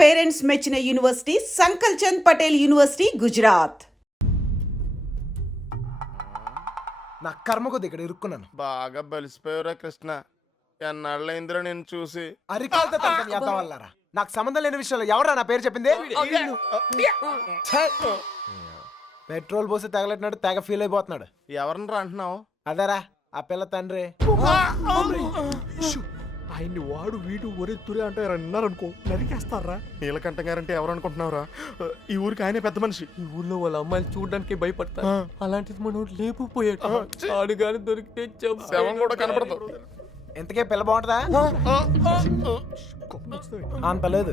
Parents మెచ్చిన university సంకల్ Chand Patel university Gujarat. నా కర్మ కొద్ది ఇక్కడ ఇరుక్కున్నాను. బాగా బలిసిపోయారా కృష్ణ, ఎన్నాళ్ళైందిరా నేను చూసి. అరికాలతో వల్లరా నాకు సంబంధం లేని విషయంలో ఎవరా నా పేరు చెప్పింది? ఛే! పెట్రోల్ పోసి తగలెట్టినాడు, తెగ ఫీల్ అయిపోతున్నాడు. ఎవరినరా అంటున్నావు? అదేరా ఆ పిల్ల తండ్రి. ఆయన్ని వాడు వీడు ఒరే తురే అంటే అన్నారనుకో నరికేస్తారా. నీలకంఠ గారంటే ఎవరు అనుకుంటున్నావురా? ఈ ఊరికి ఆయనే పెద్ద మనిషి. ఈ ఊర్లో వాళ్ళ అమ్మాయిలు చూడడానికి భయపడతారు. అలాంటిది మనోడు లేపుపోయాడు. ఆడు గాని దొరికితే శవం కూడా కనపడదు. ఇంతకే పిల్ల బాగుంటుందా? అంత లేదు.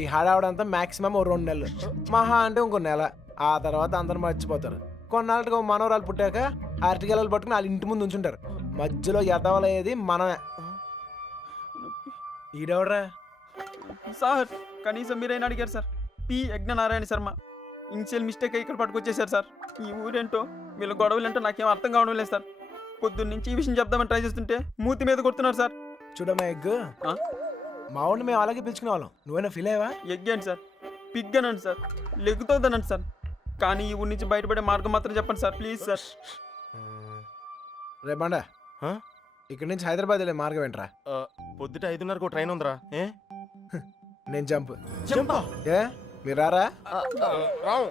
ఈ హడావుడంతా మాక్సిమం 2 నెలలు, మహా అంటే ఇంకో నెల. ఆ తర్వాత అందరు మర్చిపోతారు. కొన్నాళ్ళకి మనవరాలు పుట్టాక అరటిగెలలు పట్టుకుని వాళ్ళ ఇంటి ముందు ఉంచుంటారు. మధ్యలో ఎదవలయ్యేది మనమే. ఈడెవడరా సార్? కనీసం మీరైనా అడిగారు sir. P Yagnanarayana Sharma. Initial mistake అయ్యి ఇక్కడ పట్టుకొచ్చేసారు సార్. ఈ ఊరేంటో వీళ్ళ గొడవలేంటో నాకేం అర్థం కావడం లేదు సార్. పొద్దున్న నుంచి ఈ విషయం చెప్దామని ట్రై చేస్తుంటే మూతి మీద కొడుతున్నారు సార్. చూడమ్మా ఎగ్గు, మా ఊడిని మేము అలాగే పిలుచుకునే వాళ్ళం. నువ్వైనా ఫీల్ అయ్యావా? ఎగ్గాను సార్, పిగ్గనండి సార్, లెగ్గుతోందనండి సార్. కానీ ఈ ఊరి నుంచి బయటపడే మార్గం మాత్రం చెప్పండి సార్, ప్లీజ్ సార్. రేపండా ఇక్కడి నుంచి హైదరాబాద్ వెళ్ళే మార్గం ఏంట్రా? పొద్దుట 5:30 ట్రైన్ ఉందిరా. ఏ నేను జంప్. ఏ మీరు రారా? రావు.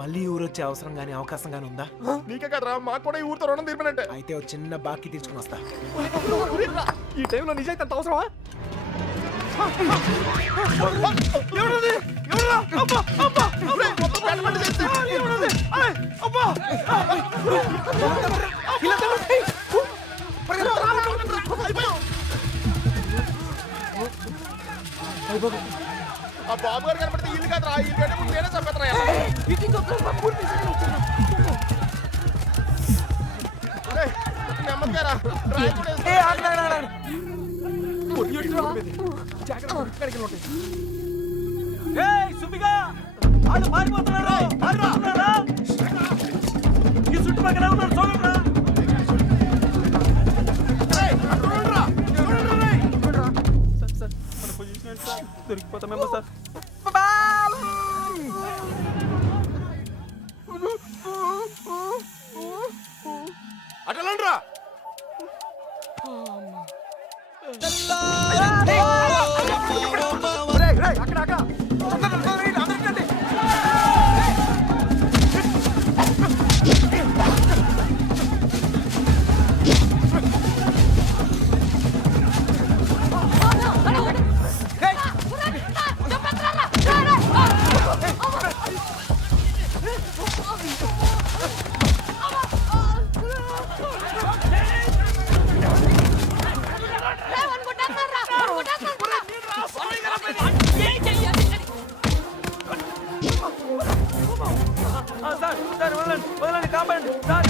మళ్ళీ ఊరు వచ్చే అవసరం గానీ అవకాశం గానీ ఉందా? నీకే కదరా, మాకు కూడా ఈ ఊరితో రుణం తీర్పినట్టే. అయితే ఓ చిన్న బాకీ తీసుకుని వస్తా. ఈ టైంలో నిజాయితీ అంత అవసరమా? ఆ బాబు గారు కనపడితే ఇల్లు కదరా, ఈ గడ్డ ముందు నేనే చంపేతరా. నెమ్మదిగారా. దొరికిపోతామేమో సార్. అటలండ్రా. సార్ వదలండి, కాపాడండి సార్.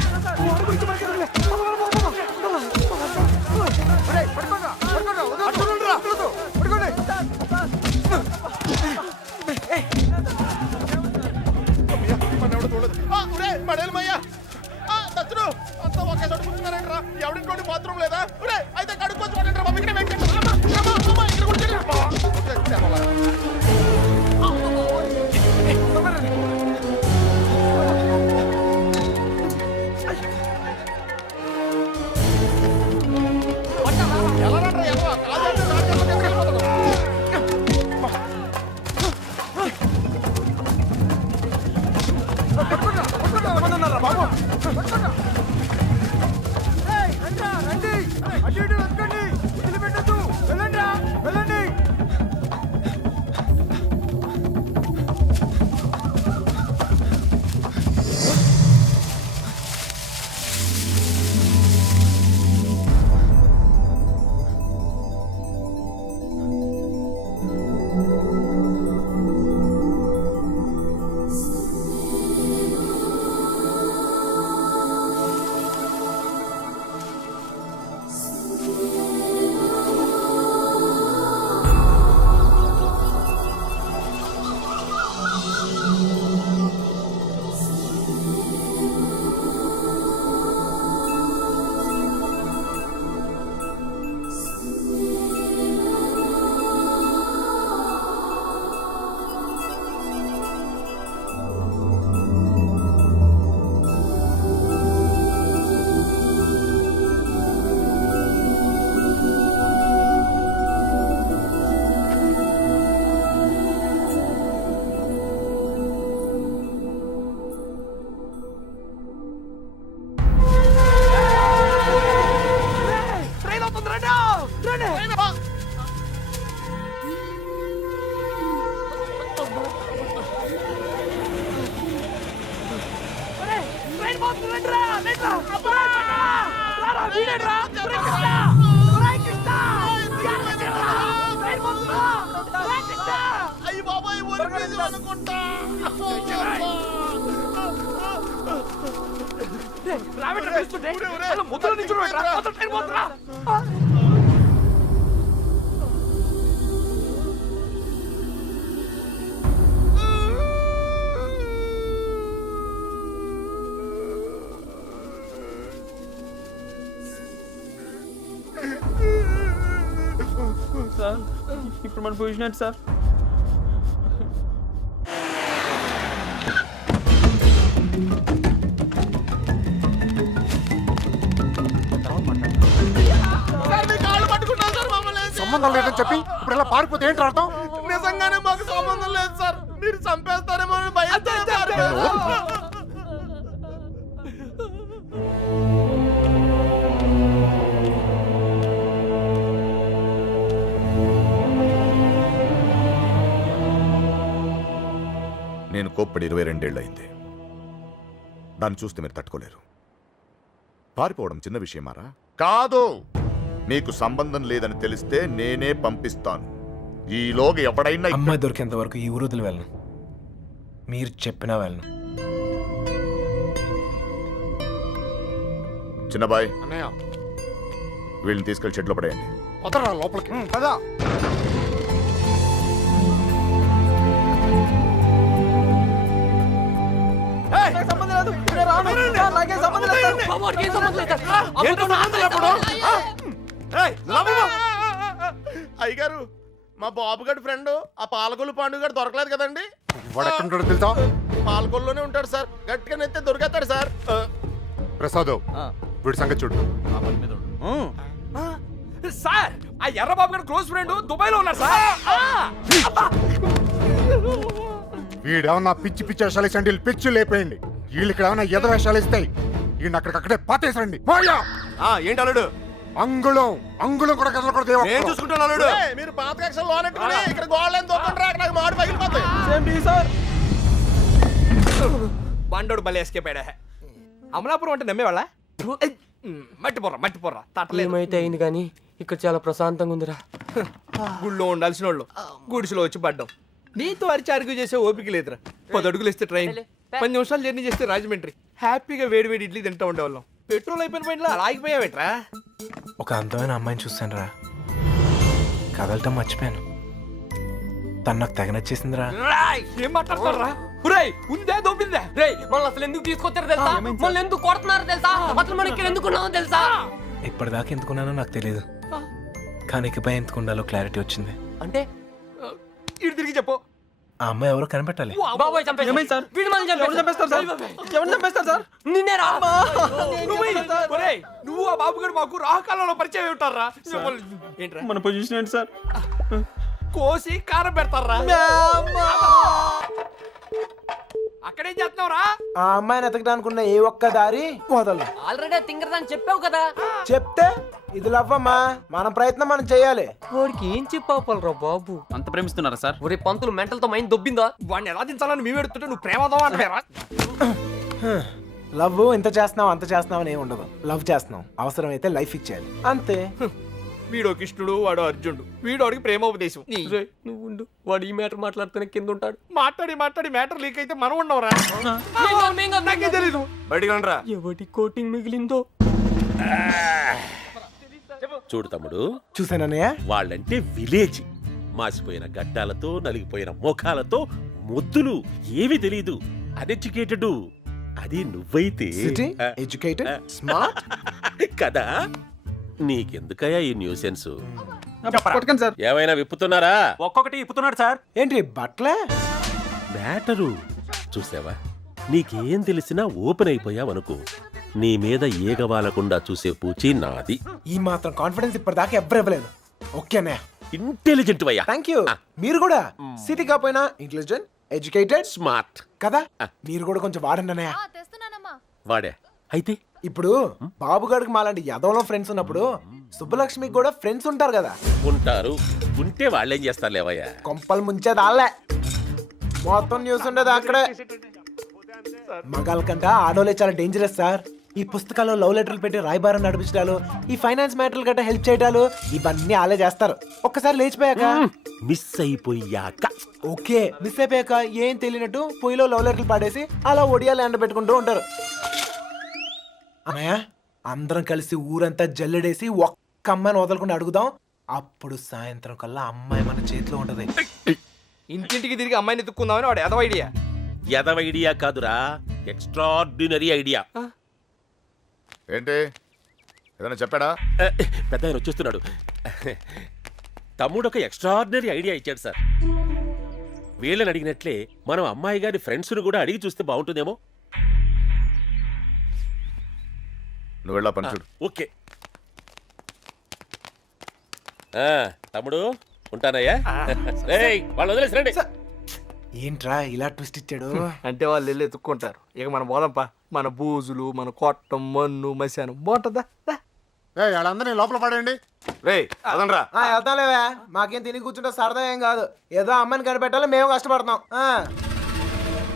అంతా ఒకే చోట కూర్చున్నారంటరా. ఎవరింటి బాత్రూమ్ లేదా? అయితే కడుక్కోవచ్చు. రండి, అటు ఇటు వెతకండి, వదిలిపెట్టొద్దు. అయ్యి బాబాయ్ ఒలిపేసి అనుకుంటా. సార్ ఇప్పుడు మన పొజిషన్ ఏంటి సార్? సంబంధం లేదని చెప్పి ఇప్పుడు ఇలా పారిపోతే ఏంటి అర్థం? నిజంగానే మాకు సంబంధం లేదు సార్. మీరు చంపేస్తారేమో అని భయంతో సార్. నేను కోప్పడి 22 అయింది. దాన్ని చూస్తే మీరు తట్టుకోలేరు. పారిపోవడం చిన్న విషయమారా? కాదు. మీకు సంబంధం లేదని తెలిస్తే నేనే పంపిస్తాను. ఈలోగా ఎవడైనా అమ్మాయి దొరికేంత వరకు ఈ ఊరుదులు వెళ్ళను. మీరు చెప్పినా వెళ్ళను. చిన్నబాయ్, అన్నయ్య వీళ్ళని తీసుకెళ్లి షెడ్లో పడేయండి. వదలరా లోపలికి కదా. నాకు సంబంధం లేదు. నేను రాను. సార్, నాకేం సంబంధం లేదు సార్. అయ్యగారు, మా బాబు గారి ఫ్రెండ్ ఆ పాలకొల్లు పాండు గారు దొరకలేదు కదండి. వాడు ఎక్కడ ఉంటాడో తెలుసా? పాలకొల్లోనే ఉంటాడు సార్. గట్టిగా నెత్తే దొరికేస్తాడు సార్. ప్రసాద్, వీడి సంగతి చూడు. సార్ ఆ ఎర్రబాబు గారు క్లోజ్ ఫ్రెండ్ దుబాయ్ లో ఉన్నారు సార్. వీడేమన్నా పిచ్చి పిచ్చి వేషాలు ఇచ్చండి, పిచ్చి లేపేయండి. వీళ్ళు ఇక్కడ ఏమన్నా ఎద వేషాలు ఇస్తాయి. వీడిని అక్కడికక్కడే పాతేసండి. ఏంటి అల్లుడు? అంగుళం అంగుళం కూడా కదలకూడదు. నేను చూసుకుంటాను అల్లుడు. మీరు పాత కక్షలు లోనెట్టుకుని ఇక్కడ గోడలేని దొక్కంటారా? నాకు మాడు పగిలిపోతాయి. Same tea sir. బండోడు బలి ఎస్కేపాడా. అమలాపురం అంటే నమ్మేవాళ్ళ? మట్టి పొర్రా తట్టలేదు. ఏమైతే అయింది కానీ ఇక్కడ చాలా ప్రశాంతంగా ఉందిరా. గుళ్ళో ఉండాల్సిన వాళ్ళు గుడిసెలో వచ్చి పడ్డాం. నీతో అరిచి అరుగు చేసే ఓపిక లేదురా. 10 అడుగులు ఇస్తే ట్రైన్, 10 నిమిషాలు జర్నీ చేస్తే రాజమండ్రి. హ్యాపీగా వేడి వేడి ఇడ్లీ తింటూ ఉండేవాళ్ళం. పెట్రోల్ అయిపోయిన పైన ఆగిపోయావేట్రా? ఒక అందమైన అమ్మాయిని చూశాను రా. కదలటం మర్చిపోయాను. తను నాకు తెగ నచ్చేసిందిరా. ఏం మాట్లాడతారా? ఉందే దొబ్బిందే. రేయ్ మనల్ని అసలు ఎందుకు తీసుకొచ్చారు తెలుసా? మనల్ని ఎందుకు కొడుతున్నారు తెలుసా? అసలు మనం ఇక్కడ ఎందుకున్నామో తెలుసా? ఇప్పటిదాకా ఎందుకున్నానో నాకు తెలియదు, కానీ ఇకపై ఎందుకుండాలో క్లారిటీ వచ్చింది. అంటే ఇటు తిరిగి చెప్పు. ఆ అమ్మాయి ఎవరో కనిపెట్టాలి. బాబాయ్ చంపేశారు. ఏమైంది సార్? వీడు మనల్ని ఎవరు చంపేస్తారు సార్? ఎవరు చంపేస్తారు సార్? నిన్నే రా. నువ్వు ఆ బాబు గారు మాకు రాహకాలంలో పరిచయం ఉంటారా? ఏంట్రా మన పొజిషన్ ఏంటి సార్? కోసి కారం పెడతారా? అక్కడేం చేస్తున్నావురా? ఆ అమ్మాయిని ఎతకడానుకున్న ఏ ఒక్క దారి వదలు. ఆల్రెడీ తింగరదని చెప్పావు కదా. చెప్తే ఇది లవ్వమ్మా. మన ప్రయత్నం మనం చేయాలి. వాడికి ఏం చెప్పాపలరా బాబు? అంత ప్రేమిస్తున్నారా సార్? ఒరే పంతులు మెంటల్ తో మైండ్ దొబ్బిందా? వాడిని ఎలా దించాలని మేము ఎడుతుంటే నువ్వు ప్రేమదావా అంటారా? లవ్ ఇంత చేస్తున్నావు అంత చేస్తున్నావు అని ఏమి ఉండదు. లవ్ చేస్తున్నావు, అవసరమైతే లైఫ్ ఇచ్చేయాలి అంతే. వీడో కృష్ణుడు, వాడు అర్జునుడు. వీడోడికి ప్రేమోపదేశం. రేయ్, నువ్వు ఉండు. వాడు ఈ మ్యాటర్ మాట్లాడుతూనే కింద ఉంటాడు. మాట్లాడి మ్యాటర్ లీక్ అయితే మనం ఉండవురా. నాకేం తెలీదు. బయటికి రండిరా. ఎవటి కోటింగ్ మిగిలిందో. చూడు తమ్ముడు, చూసానన్నయ్య. వాళ్ళంటే విలేజ్. మాసిపోయిన గడ్డాలతో నలిగిపోయిన ముఖాలతో ముద్దులు ఏవి తెలీదు. అన్ఎడ్యుకేటెడ్. అది నువ్వైతే సిటీ ఎడ్యుకేటెడ్ స్మార్ట్ కదా. నీకెందుకయ్యా ఈ న్యూసెన్స్? కొట్టకండి సార్. ఏమైనా విప్పుతున్నారా? ఒక్కొక్కటి ఇప్పుతున్నాడు సార్. ఏంటి బట్లే? మ్యాటరు చూసావా? నీకేం తెలిసినా ఓపెన్ అయిపోయావనుకో, నీ మీద ఏగవాలకుండా చూసే పూచి నాది. ఈ మాత్రం కాన్ఫిడెన్స్ ఇప్పటిదాకా ఎవ్వరు ఇవ్వలేదు. ఓకే అన్నయ్య, ఇంటెలిజెంట్ వయ్యా. Thank you. మీరు కూడా సిటీ కాపోయినా ఇంటెలిజెంట్ ఎడ్యుకేటెడ్ స్మార్ట్ కదా. మీరు కూడా కొంచెం వాడండి అన్నయ్య. వాడే. అయితే ఇప్పుడు బాబుగాడికి మాలాంటి యదవలో ఫ్రెండ్స్ ఉన్నప్పుడు సుబ్బలక్ష్మికి కూడా ఫ్రెండ్స్ ఉంటారు కదా. ఉంటారు. ఉంటే వాళ్ళేం చేస్తారు లేవయ్యా? కొంపలు ముంచేది వాళ్ళే. మొత్తం న్యూస్ ఉండేది అక్కడే. మగాళ్ళ కంటే ఆడోలే చాలా డేంజరస్ సార్. ఈ పుస్తకాల్లో లవ్ లెటర్లు పెట్టి రాయబారం నడిపించడాలు, ఈ ఫైనాన్స్ మ్యాటర్లు గట్రా హెల్ప్ చేయడాలు, ఇవన్నీ ఆలే చేస్తారు. ఒక్కసారి లేచిపోయాక మిస్ అయిపోయాక ఓకే, మిస్ అయిపోయాక ఏం తెలియనట్టు పొయ్యిలో లవ్ లెటర్లు పాడేసి అలా ఒడియాలు ఎండ పెట్టుకుంటూ ఉంటారు. అన్నయ్య, అందరం కలిసి ఊరంతా జల్లెడేసి ఒక్క అమ్మాయిని వదలకుండా అడుగుదాం. అప్పుడు సాయంత్రం కల్లా అమ్మాయి మన చేతిలో ఉంటది. ఇంటింటికి తిరిగి అమ్మాయిని ఎత్తుక్కుందామని వాడు ఎదవ ఐడియా. ఎదవ ఐడియా కాదురా, ఎక్స్ట్రాడినరీ ఐడియా. ఏంటి ఏదైనా చెప్పాడా? పెద్ద ఆయన వచ్చేస్తున్నాడు. తమ్ముడు ఒక ఎక్స్ట్రాడినరీ ఐడియా ఇచ్చాడు సార్. వీళ్ళని అడిగినట్లే మనం అమ్మాయి గారి ఫ్రెండ్స్ను కూడా అడిగి చూస్తే బాగుంటుందేమో. నువ్వు వెళ్ళా పని చూడు. ఓకే తమ్ముడు, ఉంటానయ్యా. రేయ్, వాళ్ళు వదిలేసిరండి. ఏంట్రా ఇలా ట్విస్ట్ ఇచ్చాడు? అంటే వాళ్ళు వెళ్ళి ఎత్తుక్కుంటారు. ఇక మన పోదంపా, మన బూజులు, మన కొట్టం, మన్ను, మశానం బాగుంటుందా? వాళ్ళందరినీ లోపల పడండి. రే అదనరా. వెళ్తాంలేవా, మాకేం తిని కూర్చుంటే సరదా ఏం కాదు. ఏదో అమ్మాయిని కనిపెట్టాలి, మేము కష్టపడతాం.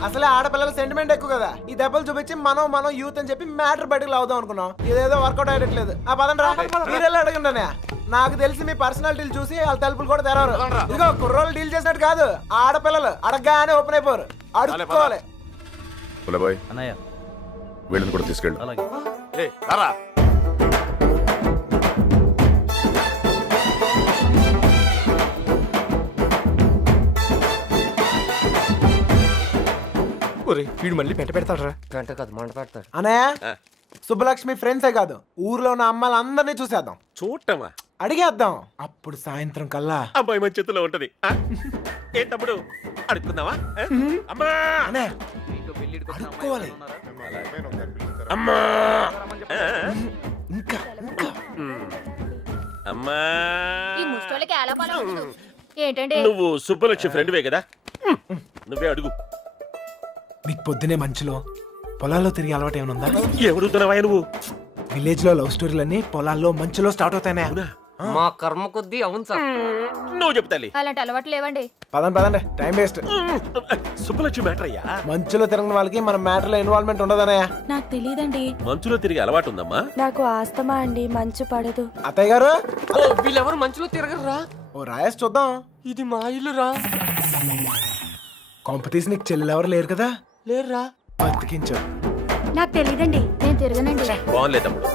అసలే ఆడపిల్లల సెంటిమెంట్ ఎక్కువ కదా. ఈ దెబ్బలు చూపించి మనం యూత్ అని చెప్పి మ్యాటర్ బయటకు లావుదాం అనుకున్నాం. ఇదేదో వర్కౌట్ అయ్యట్లేదు. పదండ్రా, మీరెళ్ళి అడగండి. నాకు తెలిసి మీ పర్సనాలిటీలు చూసి వాళ్ళ తలుపులు కూడా తెరవరు. ఇదిగో కుర్రోళ్ళు డీల్ చేసినట్టు కాదు, ఆడపిల్లలు అడగగానే ఓపెన్ అయిపోరు. అడుక్కోవాలి. పులబాయ్ వీళ్ళని కూడా తీసుకెళ్ళు. వీడు మళ్ళీ పెంట పెడతాడు. గంట కాదు, మంట పెడతాడు. అన్నయ్య, సుబ్బలక్ష్మి ఫ్రెండ్సే కాదు, ఊర్లో ఉన్న అమ్మాయిలందరినీ చూసేద్దాం. చూడటమా? అడిగేద్దాం. అప్పుడు సాయంత్రం కల్లా అమ్మాయి మన చేతిలో ఉంటది. ఏ తమ్ముడు, అడుగుకుందామా? అమ్మా, అన్నయ్య, అడుక్కోవాలి. అమ్మా, ఇంకా ఇంకా అమ్మా. ఈ ముష్టోళ్ళకి ఎలా పొలం ఉండదు. ఏంటండి నువ్వు సుబ్బలక్ష్మి ఫ్రెండ్వే కదా, నువ్వే అడుగు. నీకు పొద్దునే మంచులో పొలాల్లో తిరిగి అలవాటు ఏమైనా ఉందా? ఎవడుతున్నావా నువ్వు? విలేజ్ లో లవ్ స్టోరీలన్నీ పొలాల్లో మంచులో స్టార్ట్ అవుతానే. మా కర్మ కొద్దీ అవును సార్. నువ్వు చెప్తాలి. అలాంటి అలవాట్లు లేవండి. పదండి, టైం వేస్ట్. సుబ్బలక్ష్మి మ్యాటర్ అయ్యా. మంచులో తిరిగిన వాళ్ళకి మన మ్యాటర్ లో ఇన్వాల్వ్మెంట్ ఉండదనయ్య. నాకు తెలియదండి. మంచులో తిరిగి అలవాటు ఉందమ్మా. నాకు ఆస్తమా అండి, మంచు పడదు. అత్తయ్య గారు, వీళ్ళెవరు మంచులో తిరగరా? ఓ రాయేసి చూద్దాం. ఇది మా ఇల్లురా. కాంపిటీషన్ నీకు చెల్లెలు ఎవరు లేరు కదా? లేర్రా. బతికించు. నాకు తెలియదండి, నేను తిరగనండి. బాగుంది తమ్ముడు.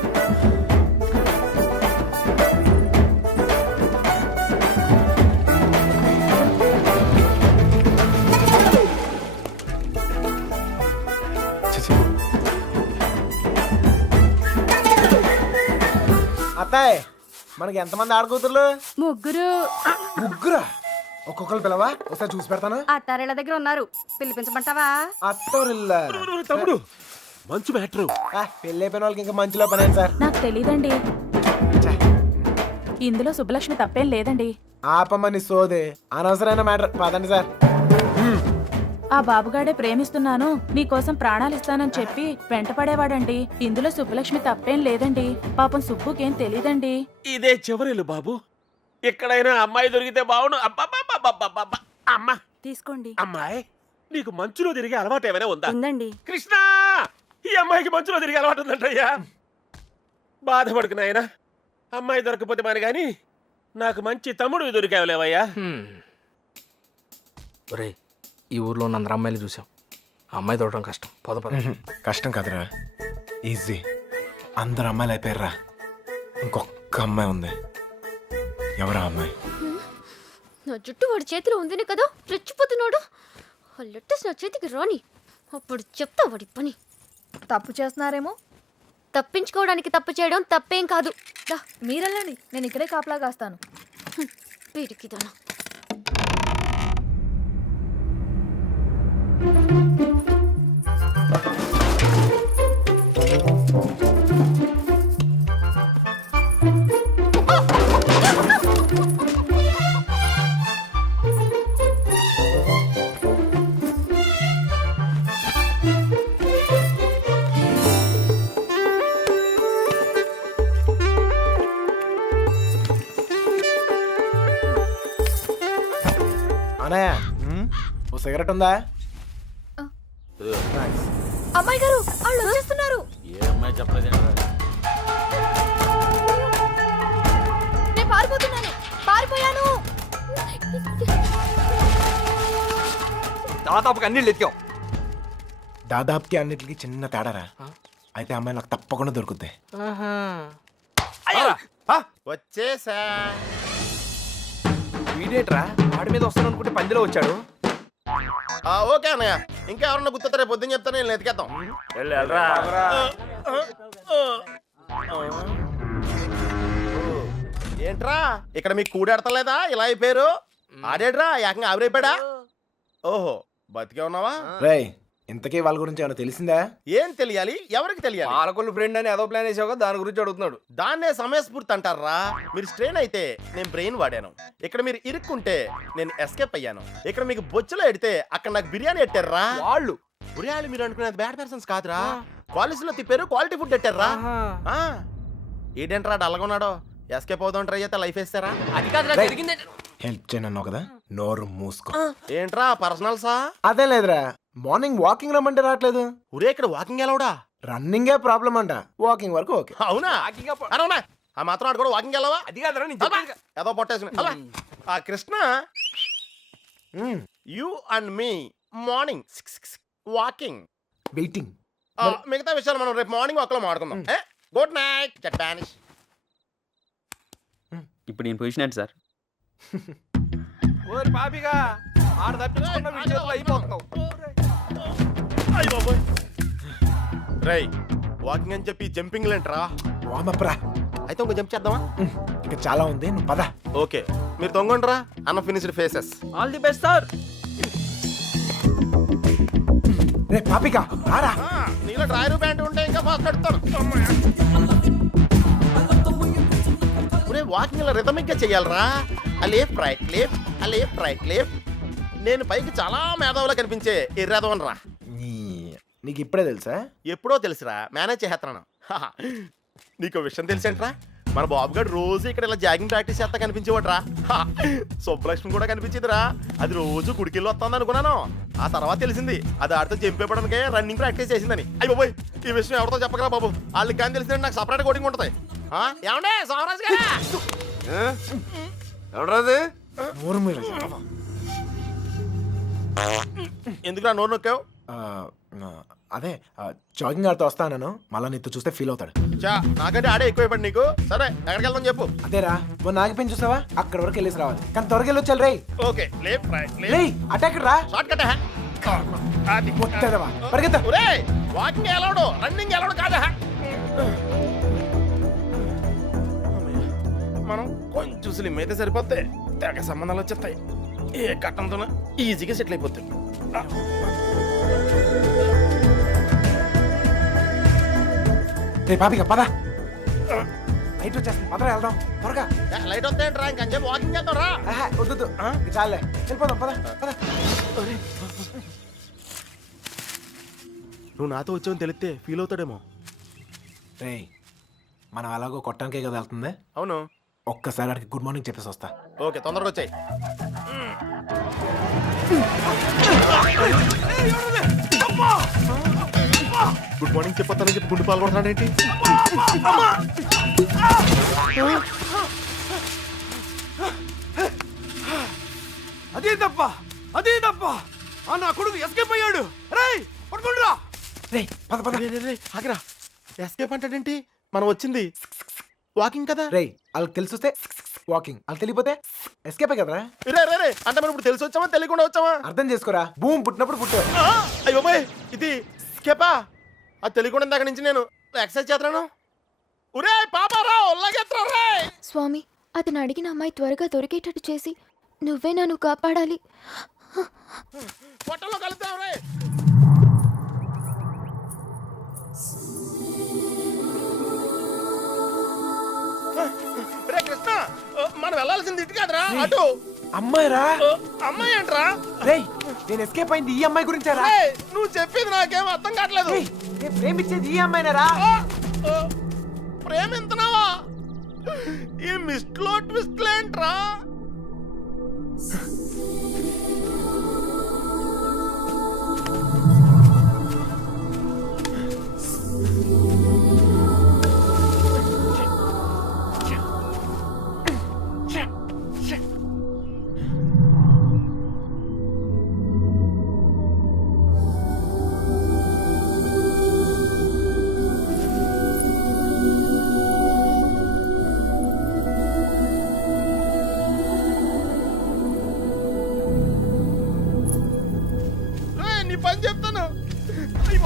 అత్తాయ్, మనకి ఎంతమంది ఆడకూతుర్లు? ముగ్గురా? ఒక్కొక్కరు పిలవా, ఒకసారి చూసి పెడతాను. అత్తారేళ్ళ దగ్గర ఉన్నారు, పిలిపించమంటావా? అత్తోరిల్లా. తమ్ముడు, మంచు మ్యాటర్. పెళ్ళి అయిపోయిన వాళ్ళకి ఇంకా మంచులో పనేది సార్. నాకు తెలియదండి. ఇందులో సుబ్బలక్ష్మి తప్పేం లేదండి. ఆపమ్మని సోదే, అనవసరమైన మ్యాటర్. పదండి సార్. ఆ బాబుగాడే ప్రేమిస్తున్నాను, నీకోసం ప్రాణాలు ఇస్తానని చెప్పి వెంటపడేవాడండి. ఇందులో సుబ్బలక్ష్మి తప్పేం లేదండి. పాపం సుబ్బుకేం తెలీదండి. ఇదే చివరిలు బాబు. ఎక్కడైనా అమ్మాయి దొరికితే బావును. అబ్బా, అమ్మా తీసుకోండి. అమ్మాయి, నీకు మంచులో తిరిగే అలవాటు ఏమైనా ఉందా? ఉందండి. కృష్ణ, ఈ అమ్మాయికి మంచులో తిరిగే అలవాటు ఉందంటయ్యా. బాధపడుకు నాయనా, అమ్మాయి దొరకపోతే మాని గాని నాకు మంచి తమ్ముడు దొరికావులేవయ్యా. ఒరే, ఈ ఊర్లో ఉన్న అందరు అమ్మాయిలు చూసాం. అమ్మాయి దొరకడం కష్టం. పద. కష్టం కదరా, ఈజీ. అందరు అమ్మాయిలు అయిపోయారా, ఇంకొక అమ్మాయి ఉంది. ఎవరా అమ్మాయి? నా జుట్టు వాడి చేతిలో ఉందని కదా రెచ్చిపోతున్నాడు. ఆ లెట్టర్స్ నా చేతికి రాని, అప్పుడు చెప్తా వాడి పని. తప్పు చేస్తున్నారేమో. తప్పించుకోవడానికి తప్పు చేయడం తప్పేం కాదు. మీరెళ్ళండి, నేను ఇక్కడే కాపలా కాస్తాను. పిరికిదానా. అనయ్య, ఓ సిగరెట్ ఉందా? అమ్మాయి గారు వాళ్ళు వచ్చేస్తున్నారు. ఏ అమ్మాయి చెప్పలేదు నేను పారిపోతున్నాను, పారిపోయాను. దాదాపుగా అన్ని ఎత్తాం. దాదాపుకి అన్నిటికి చిన్న తేడారా. అయితే అమ్మాయి నాకు తప్పకుండా దొరుకుద్ది. వచ్చేసా. వీడేట్రా వాడి మీద వస్తాను అనుకుంటే పందిలో వచ్చాడు. ఓకే అన్నయ్య, ఇంకా ఎవరన్నా గుర్తుంటే రేపు పొద్దున్న చెప్తాను, నేను ఎతికేద్దాం. ఏంట్రా ఇక్కడ మీకు కూడెడతలేదా? ఇలా అయిపోయారు. ఆడేడ్రా ఏకంగా ఆవిరైపోయాడా? ఓహో, బతికే ఉన్నావా? రేయ్, ఇంతకీ వాళ్ళ గురించి ఏమైనా తెలిసిందా? ఏం తెలియాలి? ఎవరికి తెలియాలి? పాలకొల్లు ఫ్రెండ్ అని ఏదో ప్లాన్ వేసావు కదా, దాని గురించి అడుగుతున్నాడు. దాన్నే సమయస్ఫూర్తి అంటారా? మీరు స్ట్రెయిన్ అయితే నేను బ్రెయిన్ వాడాను. ఇక్కడ మీరు ఇరుక్కుంటే నేను ఎస్కేప్ అయ్యాను. ఇక్కడ మీకు బొచ్చులో ఎడితే అక్కడ నాకు బిర్యానీ ఎట్టారా? వాళ్ళు బిర్యానీ మీరు అనుకునేది బ్యాడ్ పర్సన్స్ కాదురా. కాలేజీలో తిప్పారు, క్వాలిటీ ఫుడ్ ఎట్టారా? ఏంటంటారా డల్గొన్నాడో? ఎస్కేప్ అవుదాం ట్రై అయితే లైఫ్ వేస్తారా? అది కాదురా జరిగింది. హెల్ప్ చేయనన్నావు కదా, నోరు మూసుకో. ఏంట్రా పర్సనల్సా? అదే లేదురా, మార్నింగ్ వాకింగ్ రమ్మంటే రావట్లేదు. ఊరే ఇక్కడ వాకింగ్ ఎలావుడా? రన్నింగే ప్రాబ్లం అంట, వాకింగ్ వరకు ఓకే. అవునా? అవునా? ఆ మాత్రం ఆడు కూడా వాకింగ్ వెళ్ళవా? అది కాదురా నేను చెప్పేది. ఏదో పొట్టేసుకుని అలా. ఆ Krishna, you and me morning walking. Waiting. మిగతా విషయాలు మనం రేపు మార్నింగ్ ఒకలో మాట్లాడుకుందాం. గుడ్ నైట్ జపానిష్. ఇప్పుడు నేను పొజిషన్ ఏంటి సార్? ఓరి పాపిగా ఆడ తప్పించుకున్న విషయంలో అయిపోతున్నావు. రై వాకింగ్ అని చెప్పి జంపింగ్ లేంట్రా. వామప్రా. అయితే ఇంకో జంప్ చేద్దామా? ఇంకా చాలా ఉంది, నువ్వు పద. ఓకే, మీరు తొంగండ్రా. అన్న finished faces. All the best sir. రే పాపిక రారా. నీలో డ్రైవర్ ప్యాంట్ ఉంటే ఇంకా ఫాస్ట్ నడుస్తాను. వాకింగ్ ఇలా రిథమిక్ గా చెయ్యాలరా. Left right left, left right left. నేను పైకి చాలా మేధావులా కనిపించే ఎర్రదవన్ రా. నీకు ఇప్పుడే తెలుసా? ఎప్పుడో తెలుసురా, మేనేజ్ చేస్తున్నాను. నీకు విషయం తెలుసేంట్రా? మన బాబు గారు రోజు ఇక్కడ ఇలా జాగింగ్ ప్రాక్టీస్ చేస్తా కనిపించేవాడు రా. సుబ్బలక్ష్మి కూడా కనిపించేదిరా. అది రోజు గుడికెళ్ళి వస్తుంది అనుకున్నాను. ఆ తర్వాత తెలిసింది అది ఆడితో జంపేపడానికే రన్నింగ్ ప్రాక్టీస్ చేసిందని. అయ్యి బాబోయ్, ఈ విషయం ఎవరితో చెప్పకరా బాబు. వాళ్ళకి కానీ తెలిసిందంటే నాకు సపరేట్ కోటింగ్ ఉంటుంది. ఏమండే సోమరాజు గారు? ఎవడరాది? ఎందుకురా నోరు నొక్కావు? అదే జాగింగ్ ఆడుతూ వస్తాను, మళ్ళా నీతో చూస్తే ఫీల్ అవుతాడు. నాకంటే ఆడే ఎక్కువైపోయాడు నీకు. సరే ఎక్కడికి వెళ్దాం చెప్పు. అదేరా, మొన్న ఆగిపోయి చూసావా, అక్కడ వరకు వెళ్ళేసి రావాలి. కానీ త్వరగా వెళ్ళొచ్చాలి. రే ఓకే, లెఫ్ట్ రైట్ రే అటాక్ రా. Short cut. పరిగెత్తా. వాకింగ్ ఎలవడు, రన్నింగ్ ఎలవడు కాదా. మనం కొంచెం స్లిమ్ అయితే సరిపోతే తెగ సంబంధాలు వచ్చేస్తాయి. ఏ కట్టంతో ఈజీగా సెటిల్ అయిపోతాయి. రే పాపిక పద. లైట్ వచ్చేస్తుంది, పదరా వెళ్దాం త్వరగా. లైట్ వస్తే రా, ఇంకని చెప్పి వాకింగ్ చేద్దాం రా. వద్దు చాలే, వెళ్ళిపోదాం పద పద. నువ్వు నాతో వచ్చావని తెలిస్తే ఫీల్ అవుతాడేమో. రే మనం అలాగో కొట్టడానికే కదా వెళ్తుంది. అవును, ఒక్కసారి అడిగి గుడ్ మార్నింగ్ చెప్పేసి వస్తా. ఓకే, తొందరగా వచ్చాయి. గుడ్ మార్నింగ్ చెప్పొస్తానని చెప్పి గుండు పాల్గొంటున్నాడు ఏంటి? అదే తప్ప, అదే తప్ప. నా కొడుకు ఎస్కేప్ అయ్యాడు. రేయ్ పట్టుకుంటురా. రే పద పద. ఆగరా, ఎస్కేప్ అంటాడేంటి? మనం వచ్చింది వాకింగ్ కదా. రే వాళ్ళకి తెలిసి వస్తే వాకింగ్, వాళ్ళకి తెలియపోతే ఎస్కేప్ కదరా. రే రే రే అంటే మనం ఇప్పుడు తెలిసి వచ్చామా తెలియకుండా వచ్చామా? అర్థం చేసుకోరా, భూమి పుట్టినప్పుడు పుట్టావు. అయ్యో బాయ్, ఇది స్కేపా? అది తెలియకుండా ఇందాక నుంచి నేను ఎక్సర్సైజ్ చేస్తున్నాను. ఒరే పాపారావు, లాగేత్రా రే. స్వామి, అతను అడిగిన అమ్మాయి త్వరగా దొరికేటట్టు చేసి నువ్వే నన్ను కాపాడాలి. పొట్టలో కలుద్దాం రే. రే కృష్ణ, మనం వెళ్ళాల్సింది ఇటు కాదురా, అటు. అమ్మాయి రా. అమ్మాయి ఏంట్రా? రేయ్ నేను ఎస్కేప్ అయింది ఈ అమ్మాయి గురించారా? నువ్వు చెప్పేది నాకేం అర్థం కావట్లేదు. నేను ప్రేమించేది ఈ అమ్మాయినేరా. ప్రేమింతున్నావా? ఈ మిస్ట్లో ట్విస్ట్లు ఏంట్రా?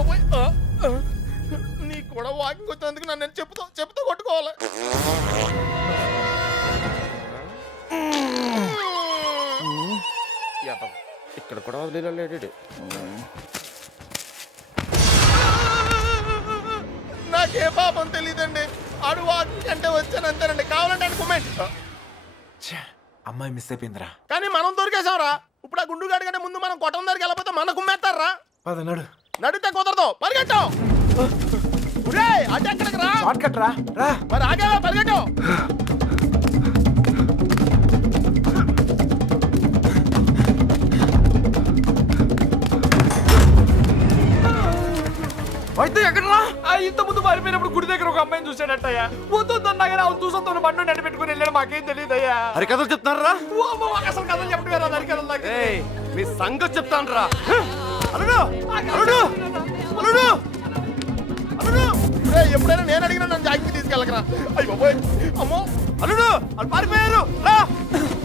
బాబోయ్. నీకు కూడా వాకింగ్ వచ్చినందుకు నన్ను నేను చెప్పుతో కొట్టుకోవాలి. ఇక్కడ కూడా వదిలేడు. నాకే పాపం తెలియదండి. ఆడు వాకింగ్ అంటే వచ్చాను అంతేనండి. కావాలంటే అనుకోమేంటి, అమ్మాయి మిస్ అయిపోయిందిరా. కానీ మనం దొరికేసాంరా. ఇప్పుడు ఆ గుండు గాడి కంటే ముందు మనం కొట్టం దగ్గరికి వెళ్ళకపోతే మన కుమ్మేస్తారా? పదనాడు నడితే కుదరదు, పరిగెట్టావు. అటు ఎక్కడికి రా, షార్ట్ కట్ రా రా. మరి ఆగేవా, పరిగెట్టావు. అయితే ఎక్కడరా? ఇంత ముందు మారిపోయినప్పుడు గుడి దగ్గర ఒక అమ్మాయిని చూసాడట్టయ్యా. పోతుందన్నా కానీ అవును చూసొద్దు బండి నడి పెట్టుకుని వెళ్ళాడు. మాకేం తెలియదయ్యా. అరే కథలు చెప్తున్నారా? అసలు కథలు చెప్పడం దాని కథలు నాకు. మీ సంగతి చెప్తాను రా. అల్లుడు అల్లుడు అల్లుడు అల్లుడు, ఎప్పుడైనా నేను అడిగినా నన్ను జాగ్రత్త తీసుకెళ్ళకరా. అయ్యి బాబోయ్, అమ్మో అల్లుడు వాళ్ళు పారిపోయారు. రా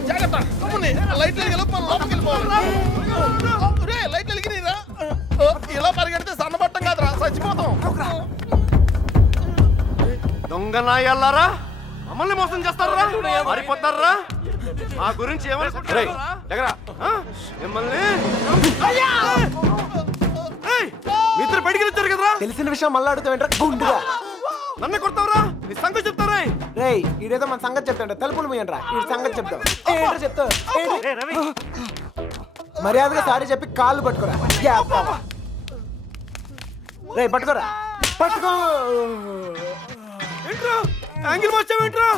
జాగ్రత్త, అమ్ముని లైట్లు వెలిగి మనం లోపలికి వెళ్ళిపోవాలి. లైట్లు వెలిగి రా. ఇలా పరిగెడితే సన్నబట్టం కాదురా, చచ్చిపోతాం. దొంగ నాయల్లారా, మమ్మల్ని మోసం చేస్తారా? మారిపోతారా? మా గురించి ఏమనుకుంటారా? మిమ్మల్ని మీ ఇద్దరు బయటికి వచ్చారు కదరా. తెలిసిన విషయం మళ్ళీ అడుగుతావేంట్రా గుండుగా? నన్ను కొడతావరా? నీ సంగతి చెప్తారా? రేయ్ ఈడేదో మన సంగతి చెప్తాడు. తలుపులు మూయండిరా, ఈ సంగతి చెప్తాం. ఏంటో చెప్తావు? మర్యాదగా సారీ చెప్పి కాళ్ళు పట్టుకోరా. రే పట్టుకోరా, పట్టుకో. యాంగిల్ మార్చావేంట్రా?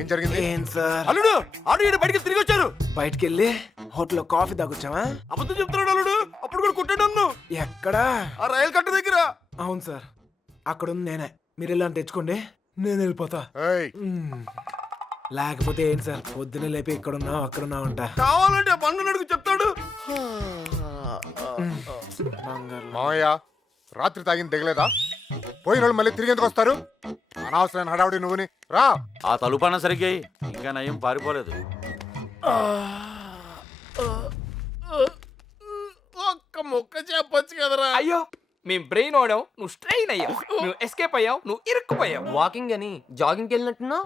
ఏం జరిగింది? ఏం సార్? అల్లుడు ఆడు ఈడు బయటికి తిరిగి వచ్చారు. బయటికి వెళ్ళి హోటల్లో కాఫీ తాగొచ్చావా? అబద్ధం చెప్తున్నాడు అల్లుడు. అప్పుడు కూడా కొట్టాడు నన్ను. ఎక్కడా? ఆ రైలు కట్ట దగ్గర. అవును సార్, అక్కడ ఉంది నేనే. మీరు ఇలా తెచ్చుకోండి, నేను వెళ్ళిపోతా. ఏయ్, లేకపోతే ఏంటి సార్, పొద్దునే లేపి ఇక్కడున్నావు అక్కడున్నావు అంట. కావాలంటే ఆ బండు నడుగు చెప్తాడు. మామయ్య రాత్రి తాగింది దిగలేదా? పోయిన వాళ్ళు మళ్ళీ తిరిగి ఎందుకు వస్తారు? అనవసరమైన హడావుడి నువ్వుని. రా. ఆ తలుపన్న సరిగ్గా ఇంకా నయం పారిపోలేదు. ఒక్క ముక్క చెప్పొచ్చు కదరా. అయ్యో మేము బ్రెయిన్ ఓడావు, నువ్వు స్ట్రెయిన్ అయ్యావు. నువ్వు ఎస్కేప్ అయ్యావు, నువ్వు ఇరుక్కుపోయావు. వాకింగ్ అని జాగింగ్కి వెళ్ళినట్టున్నావు.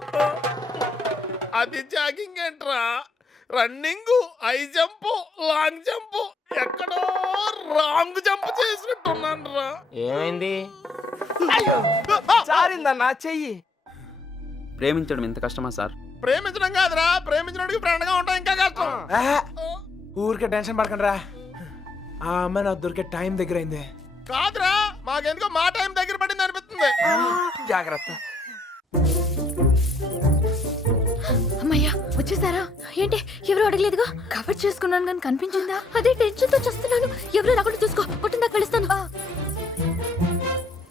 అది జాగింగ్ ఏంట్రా, running, high jump, long jump, ఎక్కడో రాంగ్ జంప్ చేసినట్టున్నాను రా. ఏమైంది? జారిందన్నా చెయ్యి. ప్రేమించడం ఎంత కష్టమా సార్? ప్రేమించడం కాదురా, ప్రేమించడానికి ఫ్రెండ్ గా ఉంటాం ఇంకా కష్టం. ఊరికే టెన్షన్ పడకండి రా. ఆ అమ్మాయి నాకు దొరికే టైం దగ్గర అయింది. కాదురా, మాకెందుకో మా టైం దగ్గర పడింది అనిపిస్తుంది. జాగ్రత్త. అమ్మయ్యా వచ్చేసారా? ఏంటి ఎవరు అడగలేదుగా? కవర్ చేసుకున్నాను కానీ కనిపించిందా? అదే టెన్షన్ తో చూస్తున్నాను. ఎవరు రాకుండా చూసుకో, పుట్టిందాకా వెళుస్తాను.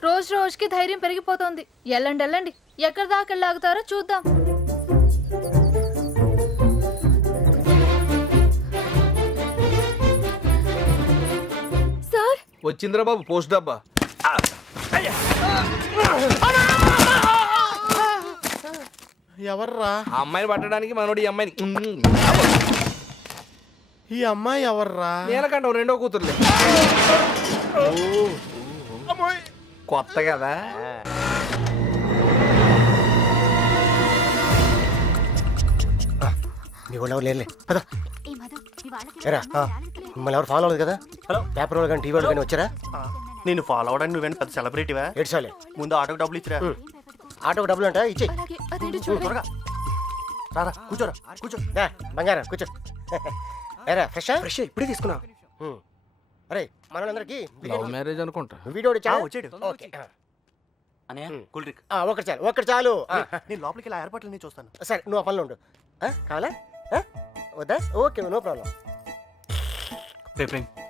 రోజు రోజుకి ధైర్యం పెరిగిపోతుంది. వెళ్ళండి వెళ్ళండి, ఎక్కడి దాకా వెళ్ళాగుతారో చూద్దాం. సార్ వచ్చిందిరా బాబు పోస్ట్ డబ్బా. ఎవర్రా ఆ అమ్మాయిని పట్టడానికి మనోడు ఈ అమ్మాయిని ఈ అమ్మాయి? ఎవర్రా? నేనకంటావు రెండో కూతురులే. అమ్మాయి కొత్త కదా. నీ వాళ్ళు ఎవరు లేరులే కదా. మిమ్మల్ని ఎవరు ఫాలో అవ్వలేదు కదా? హలో పేపర్ వాళ్ళు కానీ టీవీ వాళ్ళు కానీ వచ్చారా? నేను ఫాలో అవడానికి నువ్వేంటి పెద్ద సెలబ్రిటీవా? ఏడ్చాలే, ముందు ఆటోకి డబ్బులు ఇచ్చిరా. ఆటోకి డబ్బులు అంట ఇచ్చే. అలాగే అదేంటి చూడండి. త్వరగా రారా, కూర్చోరా, కూర్చో. బంగారం కూర్చో. ఏరా ఫ్రెష్ ఫ్రెష్ ఇప్పుడే తీసుకున్నా. అరే మనోళ్ళందరికీ లవ్ మ్యారేజ్ అనుకుంటా. వీడియో వచ్చాడు. ఓకే ఒకటి చాలు, ఒకటి చాలు. నేను లోపలికి ఇలా ఏర్పాట్లు నేను చూస్తాను. సరే నువ్వు ఆ పనిలో ఉండు. కావాలా వద్దా? Okay no problem.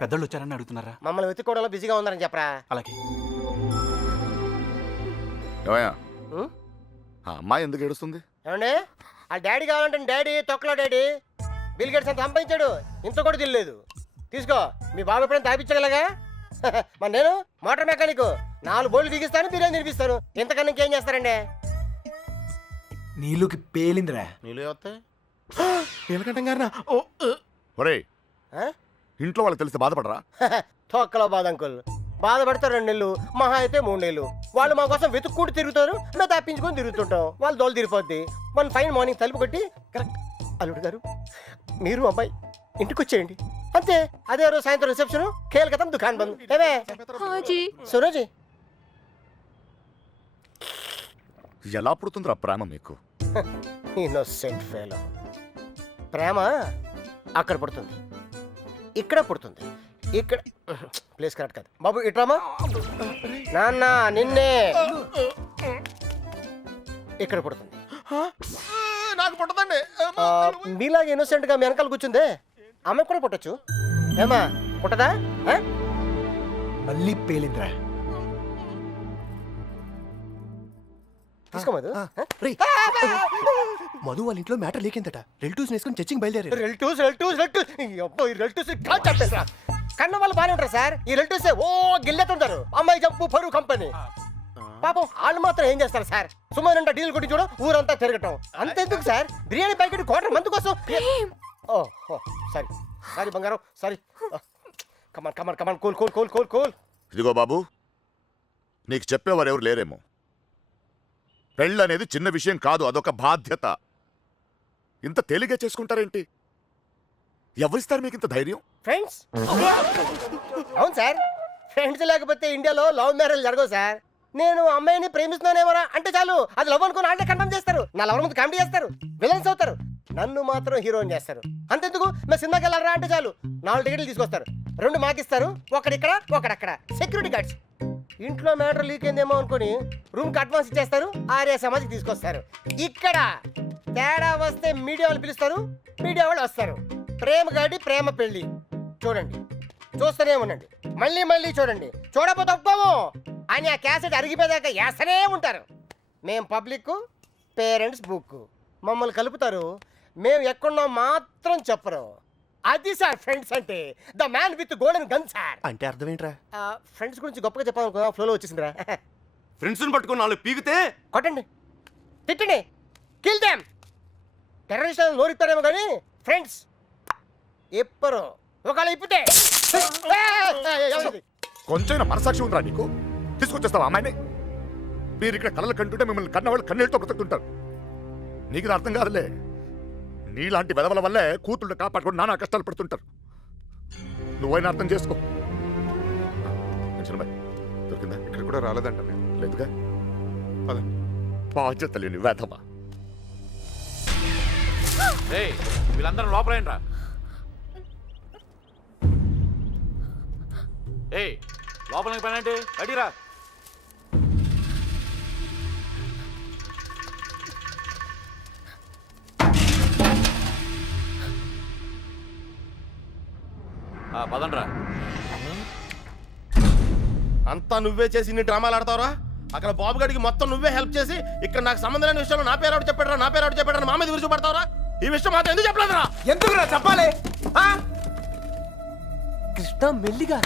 పెద్దోళ్ళు వచ్చారని అడుగుతున్నారా? మమ్మల్ని వెతుక్కోవడంలో బిజీగా ఉన్నారని చెప్పరా. అలాగే. ఏమయ్యా, ఆ అమ్మాయి ఎందుకు ఏడుస్తుంది? ఏమండి ఆ డాడీ కావాలంటే డాడీ తొక్కలో డాడీ బిల్ గేట్స్ అంత సంపాదించాడు, ఇంత కూడా తెలియలేదు. తీసుకో, మీ బాబు ఎప్పుడైనా తాపించగలగా? మరి నేను మోటార్ మెకానిక్, 4 బోర్లు బిగిస్తాను, బిర్యానీ తినిపిస్తాను. ఇంతకన్నా ఇంకేం చేస్తారండి? నీళ్ళకి పేలిందిరా. నీళ్ళు వస్తాయి నీళ్ళకంటే గారినా. ఒరేయ్, ఇంట్లో వాళ్ళకి తెలిసి బాధపడరా? తొక్కలో బాధ అంకుల్. బాధపడతారు 2 నెలలు, మహా అయితే 3 నెలలు. వాళ్ళు మా కోసం వెతుక్కుంటూ తిరుగుతారు, మేము తప్పించుకొని తిరుగుతుంటాం. వాళ్ళు దోలు తిరిగిపోద్ది. వన్ ఫైన్ మార్నింగ్ తలుపు కొట్టి కరెక్ట్ అల్లుడు గారు మీరు అమ్మాయి ఇంటికి వచ్చేయండి అంతే. అదే రోజు సాయంత్రం రిసెప్షన్, ఖేల్ కథం దుకాన్ బంద్. ఏమే హాజీ సురోజీ ఎలా పుడుతుందిరా ప్రేమ మీకు? Innocent fellow. ప్రేమ అక్కడ పుడుతుంది, ఇక్కడ పుడుతుంది, ఇక్కడ ప్లేస్ కరెక్ట్ కాదు బాబు. ఇట్రామా నాన్న నిన్నే ఇక్కడ పుడుతుంది. నాకు పుట్టదండి. మీలాగా ఇన్నోసెంట్ గా మీ వెనకాల కూర్చుందే ఆమె కూడా పుట్టచ్చు. ఏమా పుట్టదా? ఆ? మళ్ళీ పేలిందిరా. తీసుకో మధు. మధు వాళ్ళ ఇంట్లో మ్యాటర్ లేకిందట. రిలేటివ్స్ వేసుకొని చర్చింగ్ బయలుదేరారు. రిలేటివ్స్ కన్న వాళ్ళు బాగానే ఉంటారు సార్. ఈ రిలేటివ్స్ ఓ గిల్లెతుంటారు. అమ్మాయి జంపు పరువు కంపెనీ. పాపం వాళ్ళు మాత్రం ఏం చేస్తారు సార్? సుమారు డీల్ కొట్టి చూడ ఊరంతా తిరగటం. అంతెందుకు sir, biryani packet quarter month కోసం. ఓ సారీ సారీ బంగారం sorry. Come on come on come on cool cool cool cool cool. ఇదిగో బాబు, నీకు చెప్పేవారు ఎవరు లేరేమో. పెళ్ళనేది చిన్న విషయం కాదు, అదొక బాధ్యత. ఇంత తేలిగ్గా చేసుకుంటారేంటి? ఎవరిస్తారు మీకు ఇంత ధైర్యం? ఫ్రెండ్స్. అవును సార్, ఫ్రెండ్స్ లేకపోతే ఇండియాలో లవ్ మ్యారేజ్ జరగవు సార్. నేను అమ్మాయిని ప్రేమిస్తున్నానేమోరా అంటే చాలు, అది లవ్ అనుకుని వాళ్ళే కన్ఫర్మ్ చేస్తారు. నా లవర్ ముందు కామెడీ చేస్తారు, విలన్స్ అవుతారు, నన్ను మాత్రం హీరోయిన్ చేస్తారు. అంతెందుకు మేము సినిమాకి వెళ్ళారా అంటే చాలు 4 టికెట్లు తీసుకొస్తారు. 2 మాకిస్తారు, ఒకడిక్కడ ఒకడక్కడ. Security guards. ఇంట్లో మ్యాటర్ లీక్ అయిందేమో అనుకుని రూమ్కి అడ్వాన్స్ ఇచ్చేస్తారు, ఆర్య సమాజ్కి తీసుకొస్తారు. ఇక్కడ తేడా వస్తే మీడియా వాళ్ళు పిలుస్తారు, మీడియా వాళ్ళు వస్తారు. ప్రేమ గాడి ప్రేమ పెళ్లి చూడండి, చూస్తూనే ఉండండి, మళ్ళీ మళ్ళీ చూడండి. చూడకపోతే ఒప్పుకోము అని ఆ క్యాసెట్ అరిగిపోయాక వేస్తూనే ఉంటారు. మేం పబ్లిక్, పేరెంట్స్ బుక్. మమ్మల్ని కలుపుతారు, మేము ఎక్కడున్నాం మాత్రం చెప్పరు. అది సార్ ఫ్రెండ్స్ అంటే. The man with golden gun sir. అంటే అర్థం ఏంట్రా? ఫ్రెండ్స్ గురించి గొప్పగా చెప్పాలనుకో, ఫ్లోలో వచ్చేసిందిరా. ఫ్రెండ్స్ని పట్టుకుని 4 పీకితే కొట్టండి, తిట్టండి, కిల్ దెమ్. టెర్రరిస్ట్ నోరిస్తారేమో కానీ ఫ్రెండ్స్ ఎప్పరు. ఒకవేళ ఇప్పితే కొంచెం మనసాక్షి ఉందిరా నీకు? తీసుకొచ్చేస్తావా అమ్మాయిని? మీరు ఇక్కడ కళ్ళలు కంటుంటే మిమ్మల్ని కన్నవాళ్ళు కన్నీళ్ళతో బ్రతుకుతుంటారు. నీకు ఇది అర్థం కాదులే. నీలాంటి వెదవల వల్లే కూతుళ్ళు కాపాడుకొని నానా కష్టాలు పడుతుంటారు. నువ్వైనా అర్థం చేసుకో. దొరికిందా? ఇక్కడ కూడా రాలేదంట మేము. లేదుగా. పద. బాధ్యత లేని వేధమా. వీళ్ళందరూ లోపలేంట్రా. లోపలికి పని అంటే అడిరా. పదండ్రా. అంతా నువ్వే చేసి ఇన్ని డ్రామాలు ఆడతావురా? అక్కడ బాబు గడికి మొత్తం నువ్వే హెల్ప్ చేసి ఇక్కడ నాకు సంబంధం లేని విషయంలో నా పేరు ఆవిడ చెప్పాడరా, నా పేరు ఆవిడ చెప్పాడరా, మా మీద విరుచుపడతావురా? ఈ విషయం మాత్రం ఎందుకు చెప్పలేదురా? ఎందుకురా చెప్పాలి? కృష్ణ మెల్లిగా